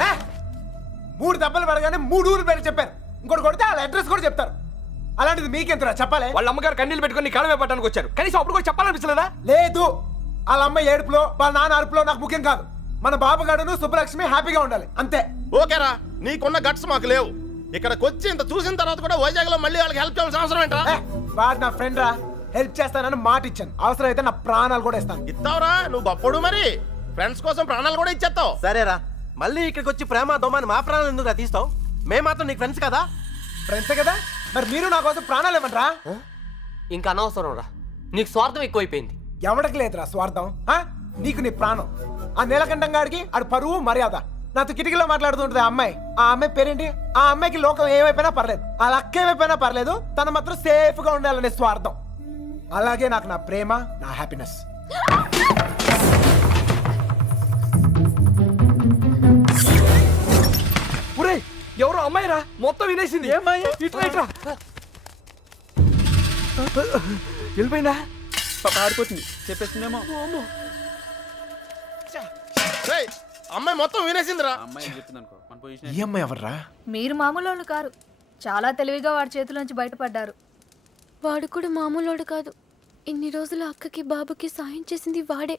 3 దెబ్బలు పడగానే 3 ఊరు పేరు చెప్పారు. ఇంకోటి కొడితే వాళ్ళ అడ్రస్ కూడా చెప్తారు. అలాంటిది మీకెంతరా చెప్పాలి? వాళ్ళ అమ్మగారు కన్నీళ్ళు పెట్టుకుని కాలమే పట్టడానికి వచ్చారు. కనీసం అప్పుడు కూడా చెప్పాలనిపించలేదా? లేదు, వాళ్ళ అమ్మ ఏడుపులో వాళ్ళ నాన్న అరుపులో నాకు ముఖ్యం కాదు. మన బాబుగాడును సుబ్బలక్ష్మి హ్యాపీగా ఉండాలి అంతే. ఓకేరా, నీకున్న గట్స్ మాకు లేవు. ఇక్కడికి వచ్చి ఇంత చూసిన తర్వాత కూడా వైజాగ్ లో మళ్ళీ వాళ్ళకి హెల్ప్ చేయాల్సిన అవసరం ఏంట్రా? వాడు నా ఫ్రెండ్ రా, హెల్ప్ చేస్తానని మాట ఇచ్చాను. అవసరం అయితే నా ప్రాణాలు కూడా ఇస్తాను. ఇస్తావురా? నువ్వు గొప్పడు మరి. ఫ్రెండ్స్ కోసం ప్రాణాలు కూడా ఇచ్చేస్తావు. సరేరా, మళ్ళీ ఇక్కడికి వచ్చి ప్రేమ దోమని మా ప్రాణాలు ఎందుకు తీస్తావు? మేము మాత్రం నీకు ఫ్రెండ్స్ కదా. ఫ్రెండ్సే కదా, మరి మీరు నా కోసం ప్రాణాలు ఇవ్వండిరా. ఇంకా అనవసరం రా, నీకు స్వార్థం ఎక్కువైపోయింది. ఎవడికి లేదురా స్వార్థం. నీకు నీ ప్రాణం. ఆ నీలకంఠం గాడికి ఆడు పరువు మర్యాద. నాతో కిటికీలో మాట్లాడుతుంటది ఆ అమ్మాయి. ఆ అమ్మాయి పేరేంటి? ఆ అమ్మాయికి లోకం ఏమైపోయినా పర్లేదు, ఆ లక్క ఏమైపోయినా పర్లేదు, తను మాత్రం సేఫ్ గా ఉండాలనే స్వార్థం. అలాగే నాకు నా ప్రేమ, నా హ్యాపీనెస్. ఎవరో అమ్మాయిరా, మొత్తం వినేసింది. ఇట్లా వెళ్ళిపోయిందా? ఆడిపోతుంది చెప్పేస్తుందేమో. రేయ్, అమ్మాయి మొత్తం వినేసిందిరా. ఈ అమ్మాయి ఎవర్రా? మీరు మామూలు కారు, చాలా తెలివిగా వాడి చేతిలోంచి బయటపడ్డారు. వాడు కూడా మామూలోడు కాదు. ఇన్ని రోజులు అక్కకి బాబుకి సాయం చేసింది వాడే,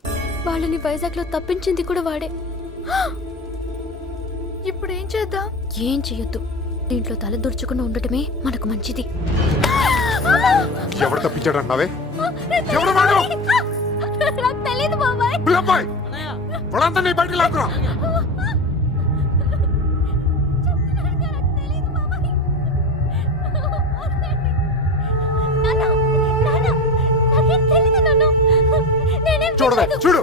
వాళ్ళని వైజాగ్లో తప్పించింది కూడా వాడే. ఇప్పుడు ఏం చేద్దాం? ఏం చెయ్యొద్దు. దీంట్లో తల దూర్చకుండా ఉండటమే మనకు మంచిది. ఎవరు తప్పించాడు అన్నావే? ఎవరు వాడు? నాకు తెలీదు బాబాయ్. పిల్లబ్బాయ్, వాడంతా నీ బయటికి లాక్కురా. చూడవే, చూడు,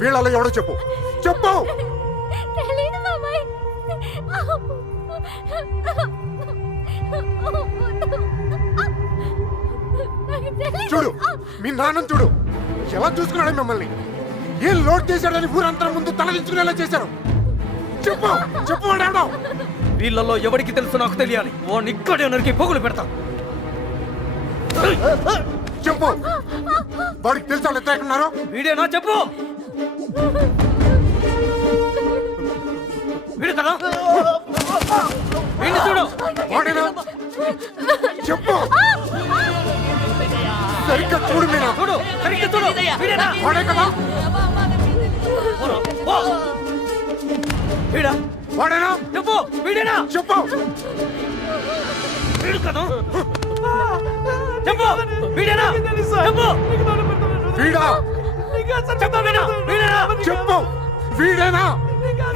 వీళ్ళలో ఎవడో చెప్పు, చెప్పు. చూడు, మీ నాన్న చూడు ఎలా చూసుకున్నాడు మిమ్మల్ని. ఏం లోడ్ చేశాడని ఊరంతా ముందు తలదించుకునేలా చేశారు. చెప్పు, చెప్పు వాడాడో. వీళ్ళల్లో ఎవరికి తెలుసు నాకు తెలియాలి. వాడిని ఇక్కడే నరికి పోగులు పెడతా. చెప్పు, వాడికి తెలుసా వాళ్ళు ఎక్కడ ఉన్నారు? వీడేనా? చెప్పు. వీడు కదా? వీడిని చూడు. వాడేనా? చెప్పు, సరిగ్గా చూడు మీనా. చూడు, సరిగ్గా చూడు. వీడేనా? వాడే కదా? వీడా? వాడేనా? చెప్పు. వీడేనా? చెప్పు. వీడు కదా? చెప్పు. వీడేనా? చెప్పు. వీడా? చెప్పు. వీడా? వీడేనా? చెప్పు, వీడేనా?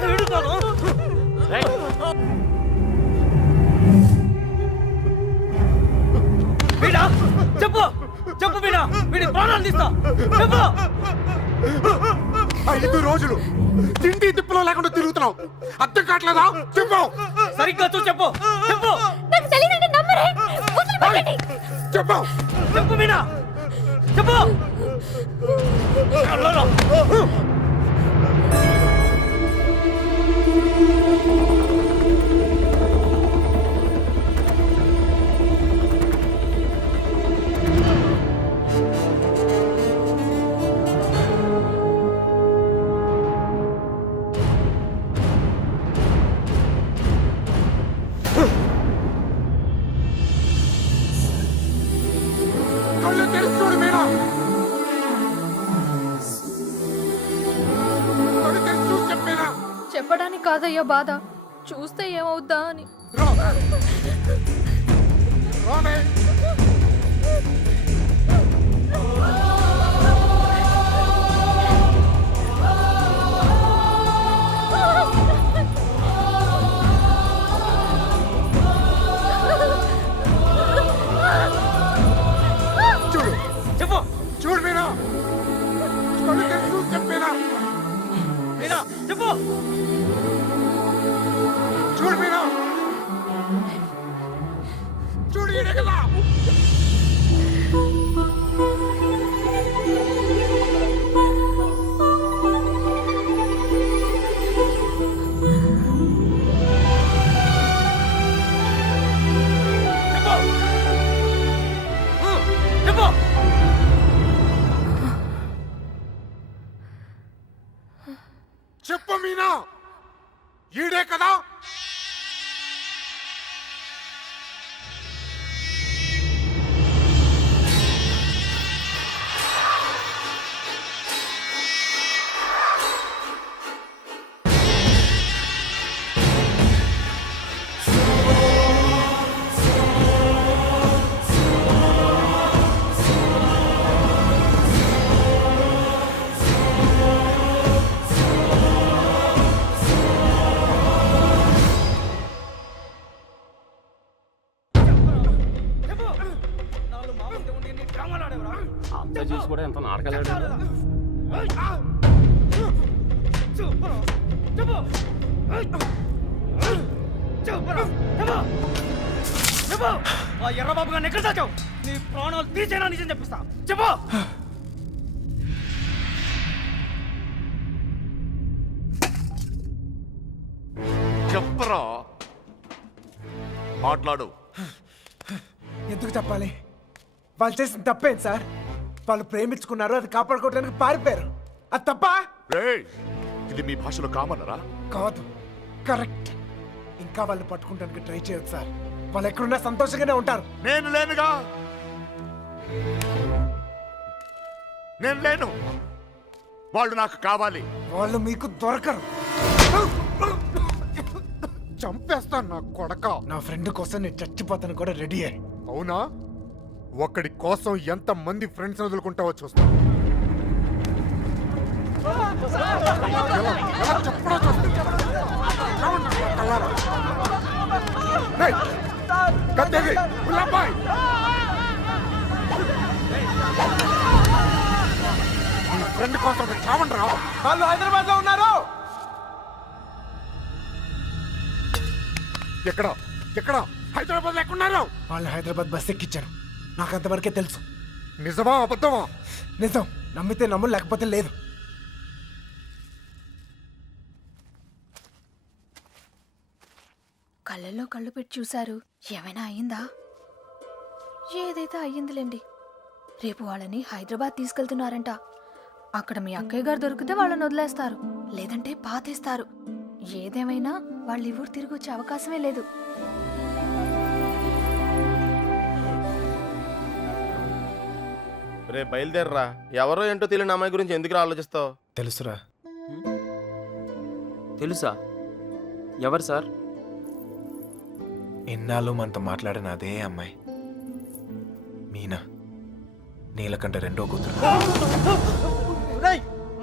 వీడు కదా? వీడా? చెప్పు. చెప్పు వీడా. వీడి ప్రాణాలు తీస్తా. చెప్పు. 5 రోజులు తిండి తిప్పులో లేకుండా తిరుగుతున్నావు, అర్థం కావట్లేదా? చెప్పు, సరిగ్గా చూ. చెప్పు. చెప్పు. నాకు తెలీదంటే నమ్మరే. వదిలిపెట్టండి. చెప్పు. చెప్పు మీనా. చెప్పు. కళ్ళు తెరిచి చూడు మీనా. కళ్ళు తెరిచి చూసి చెప్పేనా. చెప్పడానికి కాదయ్యా బాధ, చూస్తే ఏమవుద్దా అని. రామే. చూడు, చెప్పు. చూడు మీనా. కళ్ళు తెరిచి చూసి చెప్పేనా. మీనా చెప్పు. చూడు మీనా. చూడు, ఈడే కదా. చెప్పు. చెప్పు మీనా, ఈడే కదా. అంతా చూసి కూడా ఎంత నాటకాలు ఎర్రబాబు గారిని ఎక్కడ దాచావు? నీ ప్రాణాలు తీసేనా నిజం చెప్పిస్తా. చెప్పు. చెప్పరా, మాట్లాడు. ఎందుకు చెప్పాలి? వాళ్ళు చేసిన తప్పేంటి సార్? వాళ్ళు ప్రేమించుకున్నారు, అది కాపాడుకోవడానికి పారిపోయారు. అది తప్ప రేయ్, ఇది మీ భాషలో కామనరా? కాదు, కరెక్ట్. ఇంకా వాళ్ళు పట్టుకుంటానికి ట్రై చేయొచ్చు సార్. వాళ్ళు ఎక్కడున్నా సంతోషంగానే ఉంటారు. నేను లేనుగా. నేను లేను. వాళ్ళు నాకు కావాలి. వాళ్ళు మీకు దొరకరు. చంపేస్తాను నా కొడక. నా ఫ్రెండ్ కోసం నేను చచ్చిపోతాను కూడా రెడీ అయ్యి. అవునా? ఒక్కడి కోసం ఎంత మంది ఫ్రెండ్స్ వదులుకుంటావో చూస్తా. ఎలా చెప్పడో చూస్తా. చావండి నా కళ్ళారా. రేయ్, కత్తేది, ఉల్లాపాయ్. నీ ఫ్రెండ్ కోసం చావండి రా. వాళ్ళు హైదరాబాద్ లో ఉన్నారు. ఎక్కడ ఎక్కడ హైదరాబాద్ లేకున్నారు? వాళ్ళు హైదరాబాద్ బస్ ఎక్కించారు. నాకు అంతవరకే తెలుసు. నిజమా అబద్ధమా? నిజం. నమ్మితే నమ్ము, లేకపోతే లేదు. కళ్ళల్లో కళ్ళు పెట్టి చూశారు. ఏమైనా అయ్యిందా? ఏదైతే అయ్యిందిలేండి. రేపు వాళ్ళని హైదరాబాద్ తీసుకెళ్తున్నారంట. అక్కడ మీ అక్కయ్య గారు దొరికితే వాళ్ళని వదిలేస్తారు, లేదంటే పాతేస్తారు. ఏదేమైనా వాళ్ళు ఈ ఊరు తిరిగి వచ్చే అవకాశమే లేదు. రే బయలుదేరరా. ఎవరో ఏంటో తెలియని అమ్మాయి గురించి ఎందుకు ఆలోచిస్తావు? తెలుసురా. తెలుసా? ఎవరు సార్? ఎన్నాళ్ళు మనతో మాట్లాడిన అదే అమ్మాయి, మీనా. నీలకంఠ రెండో కూతురు.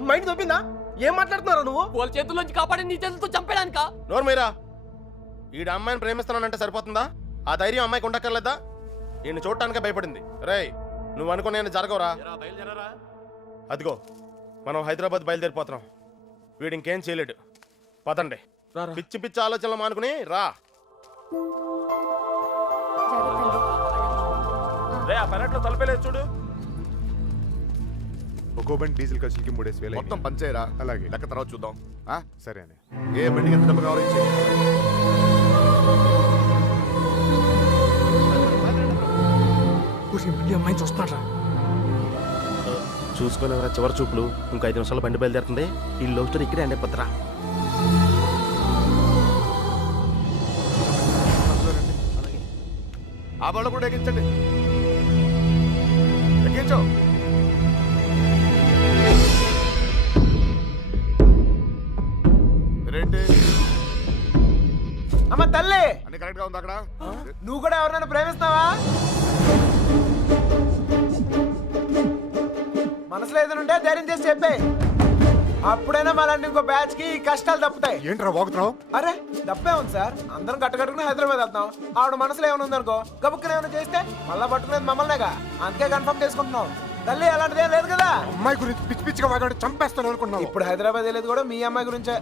మైండ్ దొబ్బిందా? ఏం మాట్లాడుతున్నారా నువ్వు? వాళ్ళ చేతుల్లోంచి కాపాడి నీ చేతులతో చంపేడానికా? నోరు మీరా. ఈడ అమ్మాయిని ప్రేమిస్తున్నానంటే సరిపోతుందా? ఆ ధైర్యం అమ్మాయికి ఉండక్కర్లేదా? ఈయన చూడటానికే భయపడింది. రేయ్, నువ్వు అనుకునే జరగవురా. అదిగో మనం హైదరాబాద్ బయలుదేరిపోతున్నాం. వీడు ఇంకేం చేయలేడు. పదండి. పిచ్చి పిచ్చి ఆలోచనలు మానుకుని రా. చూడు. ఒక్కో బండి డీజిల్ ఖర్చులకి 3,000 మొత్తం పంచేయరా. అలాగే. లెక్క తర్వాత చూద్దాం. ఆ? సరే అని. ఏ బండికి ఎంత డబ్బు కావాలో ఇచ్చేయ్. అమ్మాయి చూస్తున్నారా? చూసుకోలేవరా చివరి చూపులు. ఇంకో 5 నిమిషాలు బండి బయలుదేరుతుంది. ఈ లవ్ స్టోరీ ఇక్కడే ఎండ్ అయిపోతురా. ఆ బళ్ళు కూడా ఎక్కించండి. ఎక్కించు. రేంటి అమ్మ తల్లి, అన్ని కరెక్ట్ గా ఉంది అక్కడ? నువ్వు కూడా ఎవరినైనా ప్రేమిస్తావా? మనసులో ఏదైనా ధైర్యం చేసి చెప్పే. అప్పుడైనా మళ్ళీ ఇంకో బ్యాచ్ కి కష్టాలు తప్పుతాయి. ఏంట్రా వాగుతున్నావు? అరే తప్పే ఉంది సార్. అందరం కట్టుకట్టుకుని హైదరాబాద్ వెళ్తాం. ఆవిడ మనసులో ఏమైనా ఉందనుకో, గబుక్కున ఏమైనా చేస్తే మళ్ళా పట్టుకునేది మమ్మల్నేగా. అందుకే కన్ఫర్మ్ చేసుకుంటున్నాం. తల్లి అలాంటిదేం లేదు కదా. అమ్మాయి గురించి పిచ్చి పిచ్చిగా వాగాడు, చంపేస్తాను అనుకున్నావు. ఇప్పుడు హైదరాబాద్ వెళ్ళేది కూడా మీ అమ్మాయి గురించే.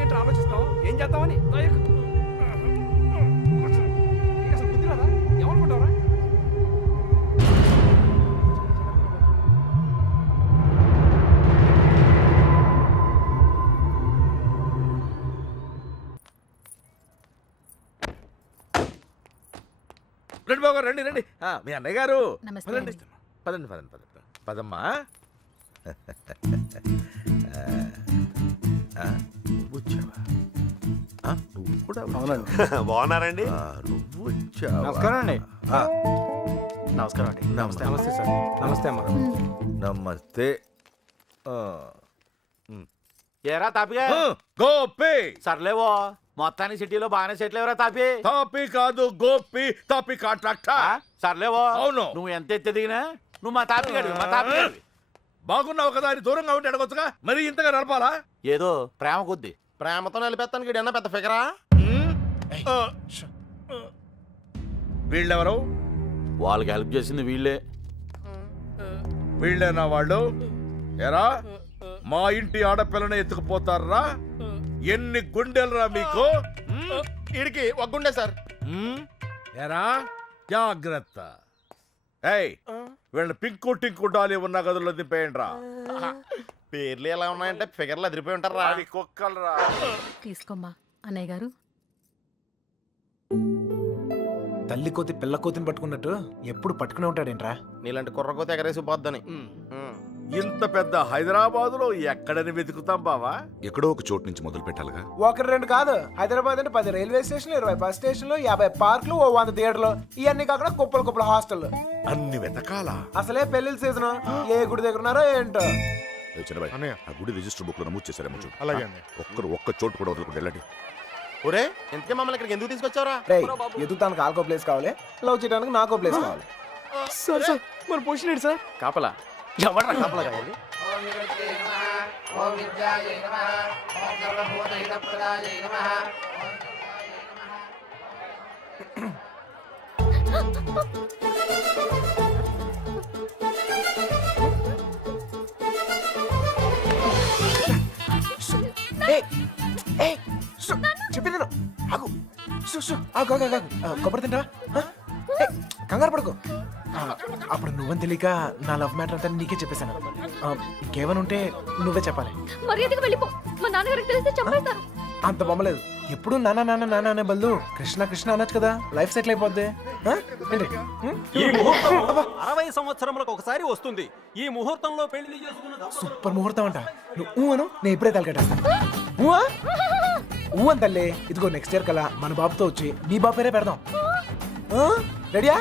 ఏంటి ఆలోచిస్తావు? ఏం చేద్దామని? అసలు బుద్ధి రాదా? ఏమనుకుంటావురా? రండి బాబు గారు, రండి రండి. మీ అన్నయ్య గారు. నమస్తే పదండి అండి. పదండి పదండి పదండి పదమ్మా. వచ్చావా? నువ్వు కూడా బాగున్నారండి? నువ్వు వచ్చావా? నమస్కారం అండి. నమస్కారం అండి. నమస్తే. నమస్తే సార్. నమస్తే అమ్మ. నమస్తే. ఏరా తాపిగా? గోపి. సర్లేవో, మొత్తానికి సిటీలో బాగానే సెటిల్ ఎవరా తాపి? తాపి కాదు, గోపి. తాపి కాంట్రాక్టర్. సర్లేవో. అవును. నువ్వు ఎంత ఎత్తి దిగినా నువ్వు మా తాపిగాడివి, మా తాపిగాడివి. బాగున్నావు కదా అని దూరంగా ఉంటే అడగొచ్చుగా, మరి ఇంతగా నడపాలా? ఏదో ప్రేమ కొద్ది. ప్రేమతో నిలిపేస్తానికి ఈడన్నా పెద్ద ఫిగరా? వీళ్ళెవరు? వాళ్ళకి హెల్ప్ చేసింది వీళ్ళే. వీళ్ళేనా వాళ్ళు? ఎరా, మా ఇంటి ఆడపిల్లని ఎత్తుకుపోతారా? ఎన్ని గుండెలరా మీకు? ఈడికి ఒక గుండె సార్. ఎరా, జాగ్రత్త. ఏయ్, వీళ్ళని పింకు టింకు డాలి ఉన్న గదుల్లో దింపేయండి రా. పేర్లు ఎలా ఉన్నాయంటే ఫిగర్లు అదిరిపోయి ఉంటారా? అవి కుక్కలరా. తీసుకోమ్మా అన్నయ్య గారు. తల్లి కోతి పిల్ల కోతిని పట్టుకున్నట్టు ఎప్పుడు పట్టుకునే ఉంటాడేంట్రా? నీలాంటి కుర్రకోత ఎగరేసి పోద్దని. ఇంత పెద్ద హైదరాబాదులో ఎక్కడని వెతుకుతాం బావా? ఎక్కడో ఒక చోటు నుంచి మొదలు పెట్టాలిగా. ఒకటి రెండు కాదు, హైదరాబాద్ అంటే 10 రైల్వే స్టేషన్లు, 20 బస్ స్టేషన్లు, 50 పార్కులు, ఓ 100 థియేటర్లు, ఇవన్నీ కాకుండా కుప్పల హాస్టల్. అన్ని వెతకాలా? అసలే పెళ్లిళ్ళ సీజన్, ఏ గుడి దగ్గర ఉన్నారో ఏంటో. చిన్నబాయ్, అన్నయ్య. ఆ గుడి రిజిస్టర్ బుక్ లో నమోదు చేశారేమో చూడు. అలాగే అన్నయ్య. ఒక్క చోటు కూడా వదలకుండా వెళ్ళండి. ఒరే ఇంతకే మమ్మల్ని ఇక్కడికి ఎందుకు తీసుకొచ్చావరా? రేయ్, ఎదుగుతానికి ఆల్కో ప్లేస్ కావాలి, లవ్ చేయడానికి నాకో ప్లేస్ కావాలి. సార్ సార్ మన పొజిషన్ ఏంటి సార్? కాపలా ఎవడ్రా కాపలా కావాలి? చెప్పింది ఆగు. ఆగు. కొబ్బరి తింటావా? కంగారు పడుకో. అప్పుడు నువ్వని తెలియక నా లవ్ మ్యాటర్ అంతా నీకే చెప్పేశాను. ఇంకేమైనా ఉంటే నువ్వే చెప్పాలి. మర్యాదగా వెళ్ళిపో, మా నాన్నగారికి తెలిస్తే చంపేస్తారు. అంత బొమ్మలేదు. ఎప్పుడు నాన్న అనే బదులు కృష్ణ అనొచ్చు కదా, లైఫ్ సెటిల్ అయిపోద్ది. ఏంటి? ఈ ముహూర్తం 60 సంవత్సరములకు ఒకసారి వస్తుంది. ఈ ముహూర్తంలో పెళ్లి చేసుకున్న సూపర్ ముహూర్తం అంట. నువ్వు అను, నేను ఇప్పుడే తలకెట్టేస్తాను. ఊ అని తల్లి. ఇదిగో నెక్స్ట్ ఇయర్ కల్లా మన బాబుతో వచ్చి నీ బాబు పేరే పెడదాం. రెడీయా?